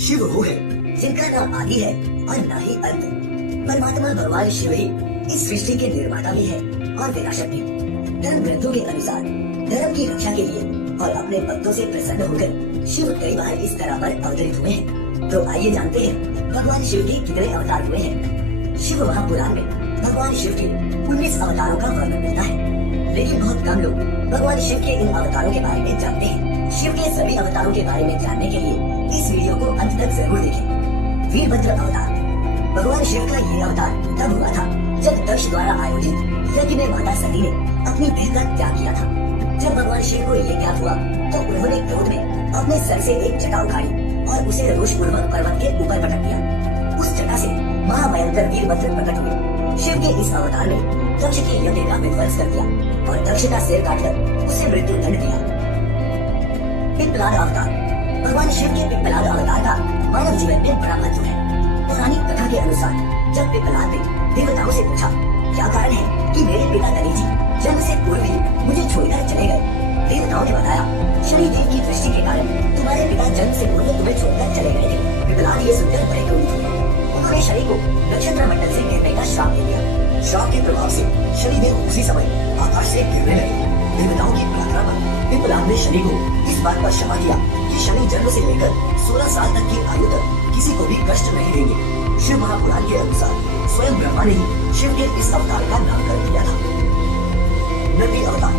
शिव वो है जिनका न आदि है और न ही अंत। परमात्मा भगवान शिव ही इस सृष्टि के निर्माता भी है और विनाशक भी। धर्म ग्रंथों के अनुसार धर्म की रक्षा के लिए और अपने भक्तों से प्रसन्न होकर शिव कई बार इस तरह पर अवतरित हुए हैं। तो आइए जानते हैं भगवान शिव के कितने अवतार हुए हैं। शिव महापुराण में भगवान शिव के 19 अवतारों का वर्णन मिलता है, लेकिन बहुत कम लोग भगवान शिव के इन अवतारों के बारे में जानते हैं। शिव के सभी अवतारों के बारे में जानने के लिए इस वीडियो को अंत तक जरूर देखें। वीरभद्र अवतार। भगवान शिव का ये अवतार तब हुआ था जब दक्ष द्वारा आयोजित यज्ञ में माता सती ने अपनी बहन का त्याग किया था। जब भगवान शिव को ये ज्ञात हुआ तो उन्होंने क्रोध में अपने सर से एक जटा उखाड़ी और उसे रोषपूर्वक पर्वत के ऊपर पटक दिया। उस जटा से महाभयंकर वीरभद्र प्रकट हुए। शिव के इस अवतार ने दक्ष के यज्ञ का विध्वंस कर दिया और दक्ष का सिर काटकर उसे मृत्यु दंड दिया। पिप्पलाद अवतार। भगवान शिव के पिप्पलाद अवतार का मानव जीवन में बड़ा महत्व है। पौराणिक कथा के अनुसार जब पिप्पलाद ने देवताओं से पूछा क्या कारण है कि मेरे पिता दरीजी जन्म से पूर्व ही मुझे छोड़कर चले गए, देवताओं ने बताया शनि देव की दृष्टि के कारण तुम्हारे पिता जन्म से पूर्व तुम्हें छोड़कर चले गए थे। पिप्पलाद ये सुनकर बड़े क्रोधित हुए। उन्होंने शनि को नक्षत्र मंडल से गिरने का श्राप दे दिया। श्राप के प्रभाव से शनि देव उसी समय आकाश से गिरने लगे। देवताओं की प्रार्थना पर पिप्पलाद ने शनि को इस बात पर क्षमा किया कि शनि जन्म से लेकर 16 साल तक की आयु तक किसी को भी कष्ट नहीं देंगे। शिव महापुराण के अनुसार स्वयं ब्रह्मा ने ही शिव के इस अवतार का नामकरण किया था। नंदी अवतार।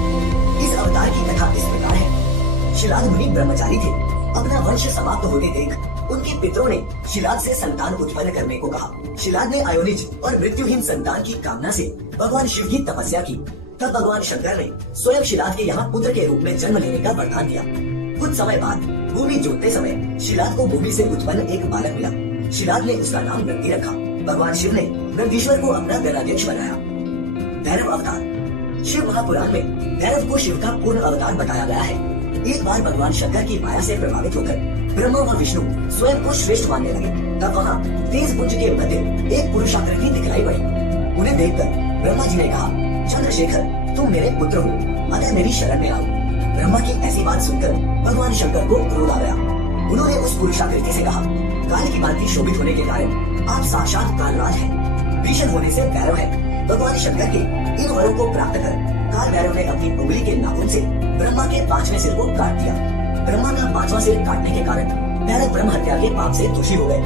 इस अवतार की कथा इस प्रकार है। शिलाद मुनि ब्रह्मचारी थे। अपना वंश समाप्त होने देख उनके पितरों ने शिलाद से संतान उत्पन्न करने को कहा। शिलाद ने अयोनिज और मृत्युहीन संतान की कामना से भगवान शिव की तपस्या की। तब भगवान शंकर ने स्वयं शिलाद के यहाँ पुत्र के रूप में जन्म लेने का वरदान दिया। कुछ समय बाद भूमि जोतते समय शिलाद को भूमि से उत्पन्न एक बालक मिला। शिलाद ने उसका नाम नंदी रखा। भगवान शिव ने नंदीश्वर को अपना गणाध्यक्ष बनाया। भैरव अवतार। शिव महापुराण में भैरव को शिव का पूर्ण अवतार बताया गया है। एक बार भगवान शंकर की माया से प्रभावित होकर ब्रह्मा व विष्णु स्वयं को श्रेष्ठ मानने लगे। तब वहाँ तेज पुंज के मध्य एक पुरुषाकृति दिखलाई पड़ी। उन्हें देखकर ब्रह्मा जी ने कहा, चंद्रशेखर तुम मेरे पुत्र हो, अतः मेरी शरण में आओ। ब्रह्मा की ऐसी बात सुनकर भगवान शंकर को क्रोध आ गया। उन्होंने उस पुरुषाकृति से कहा, काल की भांति शोभित होने के कारण आप साक्षात कालराज हैं, भीषण होने से भैरव है। भगवान शंकर के इन वरों को प्राप्त कर काल भैरव ने अपनी उंगली के नाखून से ब्रह्मा के 5वें सिर को काट दिया। ब्रह्मा का 5वां सिर काटने के कारण भैरव ब्रह्म हत्या के पाप से दोषी हो गए।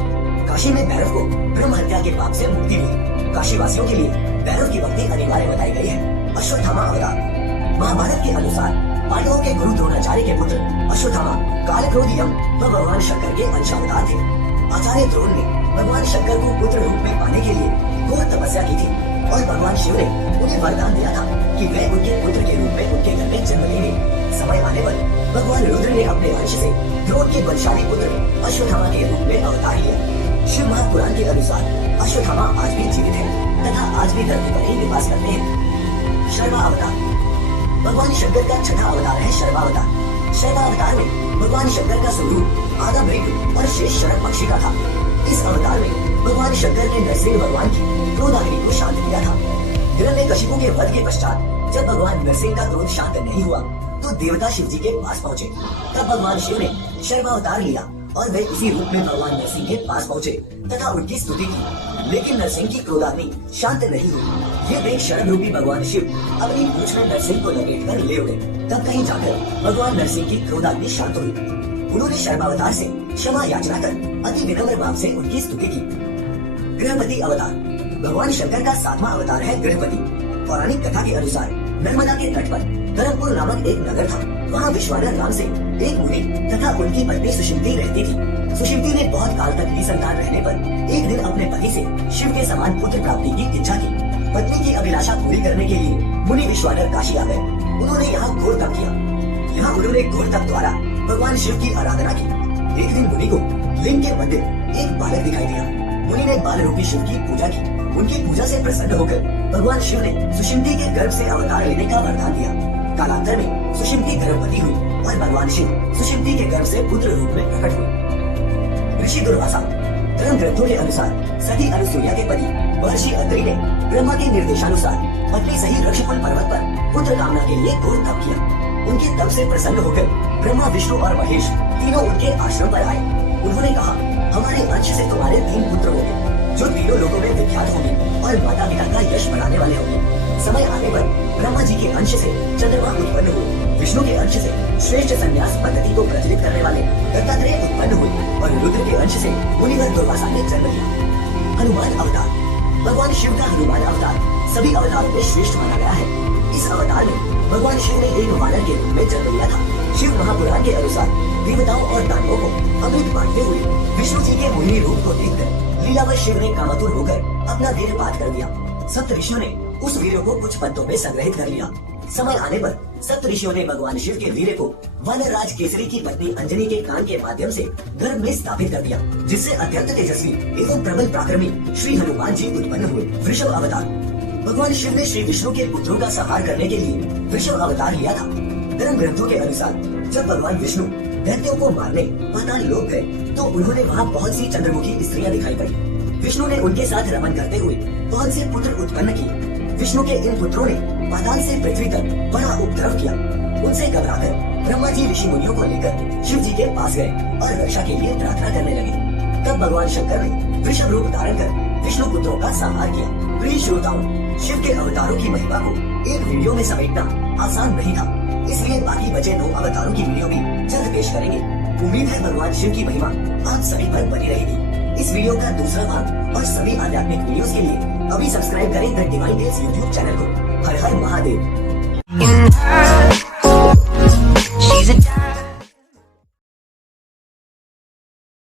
काशी में भैरव को ब्रह्म हत्या के पाप से मुक्ति मिली। काशी वासियों के लिए भैरव की भक्ति अनिवार्य बताई गई है। अश्वत्थामा अवतार। महाभारत के अनुसार पांडवों के गुरु द्रोणाचार्य के पुत्र अश्वत्थामा कालक्रोध यम व भगवान शंकर के अंशावतार थे। आचार्य द्रोण ने भगवान शंकर को पुत्र रूप में पाने के लिए घोर तपस्या की थी और भगवान शिव ने उन्हें वरदान दिया था कि वे उनके पुत्र के रूप में उनके घर में जन्म लेंगे। समय आने पर भगवान रुद्र ने अपने वंश से द्रोण के बलशाली पुत्र अश्वत्थामा के रूप में अवतार लिया। शिव महापुराण के अनुसार अश्वत्थामा आज भी जीवित है तथा आज भी धरती पर ही निवास करते हैं। शर्मा अवतार। भगवान शंकर का छठा अवतार है शर्मा अवतार। शर्मा अवतार में भगवान शंकर का स्वरूप आधा मृग और शेष शरक पक्षी का था। इस अवतार में भगवान शंकर ने नरसिंह भगवान की क्रोधाग्नि को शांत किया था। हिरण्यकशिपु के वध के पश्चात जब भगवान नरसिंह का क्रोध शांत नहीं हुआ तो देवता शिव जी के पास पहुँचे। तब भगवान शिव ने शर्मा अवतार लिया और वे इसी रूप में भगवान नरसिंह के पास पहुँचे तथा उनकी स्तुति की, लेकिन नरसिंह की क्रोधाग्नि शांत नहीं हुई। ये देख शरद रूपी भगवान शिव अपनी पूंछ में नरसिंह को लपेट कर ले उड़े। तब कहीं जाकर भगवान नरसिंह की क्रोधाग्नि शांत हुई। उन्होंने शर्मा अवतार से क्षमा याचना कर अति विनम्र भाव से उनकी स्तुति की। गृहपति अवतार। भगवान शंकर का 7वां अवतार है गृहपति। पौराणिक कथा के अनुसार नर्मदा के तट पर धर्मपुर नामक एक नगर था। वहाँ विश्वानर नाम से एक मुनि तथा उनकी पत्नी सुशिम्ति रहती थी। सुशिम्ति ने बहुत काल तक निसंतान रहने पर एक दिन अपने पति से शिव के समान पुत्र प्राप्ति की इच्छा की। पत्नी की अभिलाषा पूरी करने के लिए मुनि विश्वानर काशी आ गए। उन्होंने यहाँ घोर तप किया। यहाँ उन्होंने घोर तप द्वारा भगवान शिव की आराधना की। एक दिन मुनि को लिंग के मध्य एक बालक दिखाई दिया। मुनि ने बाल रूपी शिव की पूजा की। उनकी पूजा से प्रसन्न होकर भगवान शिव ने सुशिम्ति के गर्भ से अवतार लेने का वरदान दिया। कालांतर में सुशिम्ति गर्भवती हुई और भगवान शिव सुशिम्ति के गर्भ से पुत्र रूप में प्रकट हुए। ऋषि दुर्वासा। धर्म ग्रंथों के अनुसार सती अनुसुईया के पति महर्षि अत्रि ने ब्रह्मा के निर्देशानुसार पत्नी सही ऋषिकुल पर्वत पर पुत्र कामना के लिए घोर तप किया। उनके तप से प्रसन्न होकर ब्रह्मा, विष्णु और महेश तीनों उनके आश्रम पर आए। उन्होंने कहा, से तुम्हारे 3 पुत्र होंगे जो तीनों लोगों में विख्यात होंगे और माता पिता का यश बढ़ाने वाले होंगे। समय आने पर ब्रह्मा जी के अंश से चंद्रमा उत्पन्न हुए, विष्णु के अंश से श्रेष्ठ संन्यास पद्धति को प्रचलित करने वाले दत्तात्रेय उत्पन्न हुए और रुद्र के अंश से मुनिवर दुर्वासा ने जन्म लिया। हनुमान अवतार। भगवान शिव का हनुमान अवतार सभी अवतारों में श्रेष्ठ माना गया है। इस अवतार में भगवान शिव ने एक वानर के रूप में जन्म लिया था। शिव महापुराण के अनुसार देवताओं और दानवों को अमृत बांटते हुए विष्णु जी के मोहिनी रूप को देखकर लीलावश शिव ने कामातुर होकर अपना वीरपात कर दिया। सप्त ऋषियों ने उस वीर को कुछ पत्तों में संग्रहित कर लिया। समय आने पर सप्त ऋषियों ने भगवान शिव के वीर को वानर राज केसरी की पत्नी अंजनी के कान के माध्यम से गर्भ में स्थापित कर दिया, जिससे अत्यंत तेजस्वी एवं प्रबल पराक्रमी श्री हनुमान जी उत्पन्न हुए। वृषभ अवतार। भगवान शिव ने श्री विष्णु के पुत्रों का संहार करने के लिए वृषभ अवतार लिया था। धर्म ग्रंथों के अनुसार जब भगवान विष्णु दैत्यों को मारने पाताल लोक गए तो उन्होंने वहाँ बहुत सी चंद्रमुखी स्त्रियां दिखाई पड़ी। विष्णु ने उनके साथ रमन करते हुए बहुत से पुत्र उत्पन्न किए। विष्णु के इन पुत्रों ने पाताल से पृथ्वी तक बड़ा उपद्रव किया। उनसे घबराकर ब्रह्मा जी ऋषि मुनियों को लेकर शिव जी के पास गए और रक्षा के लिए प्रार्थना करने लगे। तब भगवान शंकर ने वृषभ रूप धारण कर विष्णु पुत्रों का संहार किया। प्रिय श्रोताओं, शिव के अवतारों की महिमा को एक वीडियो में समेटना आसान नहीं था, इसलिए बाकी बचे 2 अवतारों की वीडियो भी जल्द पेश करेंगे। उम्मीद है भगवान शिव की महिमा आप सभी पर बनी रहेगी। इस वीडियो का दूसरा भाग और सभी आध्यात्मिक वीडियोस के लिए अभी सब्सक्राइब करें the Divine Tales YouTube channel को। हर हर महादेव।